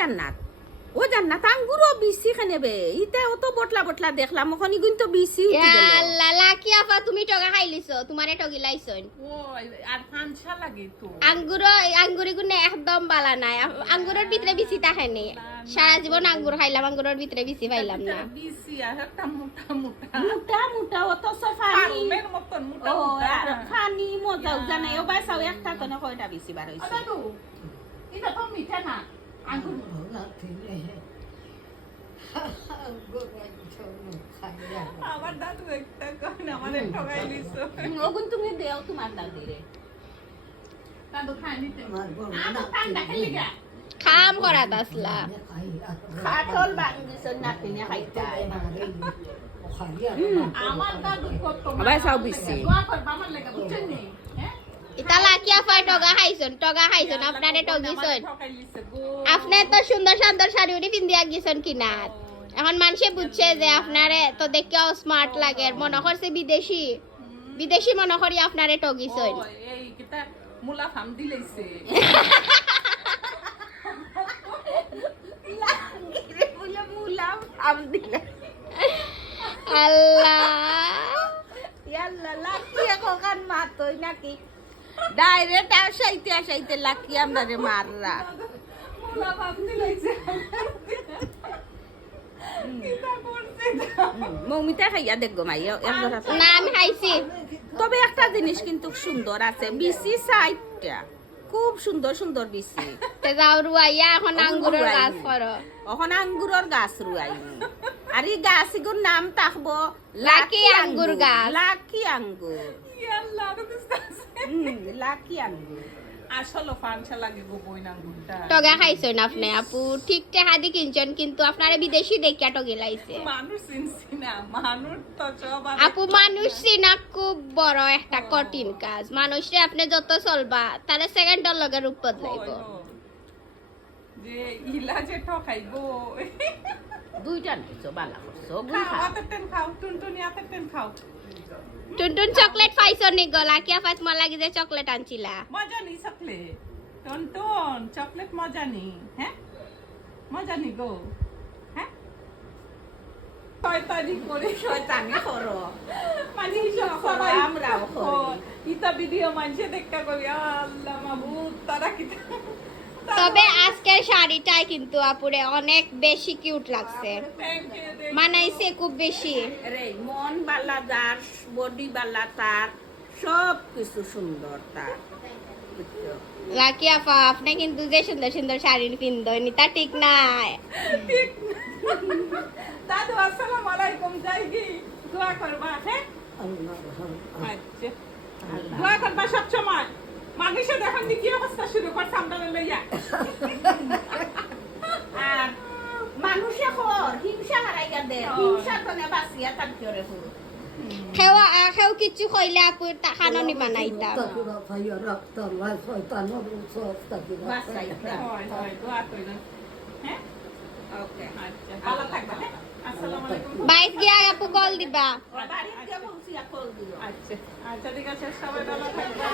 জান্নাত ও জান্নাত আঙ্গুরও বিসি খানেবে ইতে অত বটলা বটলা দেখলাম ওখানে কিন্তু বিসি উঠে গেল আল্লাহ লাকি আপা তুমি টগা খাইলিছো তোমারে টগি লাইছন ওই আর ফানসা লাগে তো আঙ্গুরি গুনে একদম বালা নাই আঙ্গুরের ভিতরে বিসি তাহেনি সারা জীবন আঙ্গুর খাইলাম আঙ্গুরের ভিতরে বিসি পাইলাম না বিসি আর একটা মোটা মোটা মোটা মোটা অত সফানি আলমের মতন মোটা ও মোটা আর ফানি মজা জানাই ও বাইসাও একটা তো না কয়টা বিসি বার হইছে দাদু এটা তো মিঠা না আঙ্গুর আমার দাদু একটা কোন আমাদের ঠগাই দিছো ওগুন তুমি দেও তোমার দাদি রে দাদু খাই নিতে আমার ঠান্ডা খেলি গা খাম করা দাসলা খাটল বাঙ্গিছ না কিনে খাইতা আমার দাদু কত আবার সাউ বিসি দোয়া কর আমার লাগা বুঝছেন নি হ্যাঁ ইতা লাকি আপা টগা খাইছন আপনারে টগিছন ঠকাই লিছে গো আপনি তো সুন্দর সুন্দর শাড়ি উড়ি পিন্দিয়া গেছেন কিনাত এখন মানুষে বুঝছে যে আপনারে তো দেখেও স্মার্ট লাগে মনে করছে বিদেশি মনে করি আপনারে টগিছন ও এই কিটা মুলা ফাম দিলেছে লাগিরে বলে মুলাম আম দিলে আল্লাহ ইয়াল্লা লাকি এখন মাতই নাকি ডাইরেক্ট আসাইতে লাকি আমরারে মাররা মুলা ফাম দিলেছে কিটা করছে মৌমিতা খাইয়া দেখগো মাই না আমি খাইছি তবে একটা জিনিস কিন্তু সুন্দর আছে বিসি সাইডটা খুব সুন্দর সুন্দর বিসি তে যাও রুয়াইয়া এখন আঙ্গুরের গাছ করো এখন আঙ্গুরের গাছ রুয়াই আর এই গাছ এগুর নাম থাকবো লাকি আঙ্গুর গাছ। লাকি আঙ্গুর ইয়াল্লা দুস্তা লাকি আঙ্গুর আসলে ফানসা লাগে গো বইনা গুড়টা টগা খাইছন আপনি আপু ঠিক টাকা কিনছেন কিন্তু আপনারে বিদেশি দেখিয়া টগে লাইছে মানুষ চিনছি না মানুষ তো সব আপু মানুষ চিনা খুব বড় একটা কঠিন কাজ মানুষরে আপনি যত চলবা তাহলে সেকেন্ডের লগে রূপ বদলাইব যে ইলা যে ঠকাইবো দুইটা নিছো বালা করছো হাতের টেন খাও টুনটুনি হাতের টেন খাও টুনটুন চকলেট পাইছন নি গলা কি আফাত মা লাগি যে চকলেট আনছিলা মজা নি চকলেট টুনটুন চকলেট মজা নি হ্যাঁ মজা নি গো হ্যাঁ শয়তানি করে শয়তানি করো মানে সবাই আমরাও করি। ইতা ভিডিও মানছে দেখা করি আল্লাহ মাবুদ তারা কি তবে আজকের শাড়িটাই কিন্তু আপুরে অনেক বেশি কিউট লাগছে মানাইছে খুব বেশি রে মন বালা যার বডি বালা তার সব কিছু সুন্দর তার বুঝছো? লাকি আপা আপনি কিন্তু যে সুন্দর সুন্দর শাড়ি পিনদন তা ঠিক নাই দাদু আসসালামু আলাইকুম যাই কি দোয়া করবা হ্যাঁ আচ্ছা দোয়া করবা সব সময় মানুষে দেখেন কি অবস্থা শুরু করছে আমরা লইয়া আর মানুষে খর হিংসা হারাইয়া দে হিংসা তো নে বাঁচিয়া থাকতে রে পুরো খেও কিছু কইলে আপু খাননি বানাইতাম বাঁচাইতা হয় হয় দোয়া কইরা হ্যাঁ ওকে আচ্ছা ভালো থাকবা হ্যাঁ আসসালামু আলাইকুম বাইক গিয়া আপু কল দিবা বাড়িতে বলছি কল দিও আচ্ছা আচ্ছা ঠিক আছে সবাই ভালো থাকবা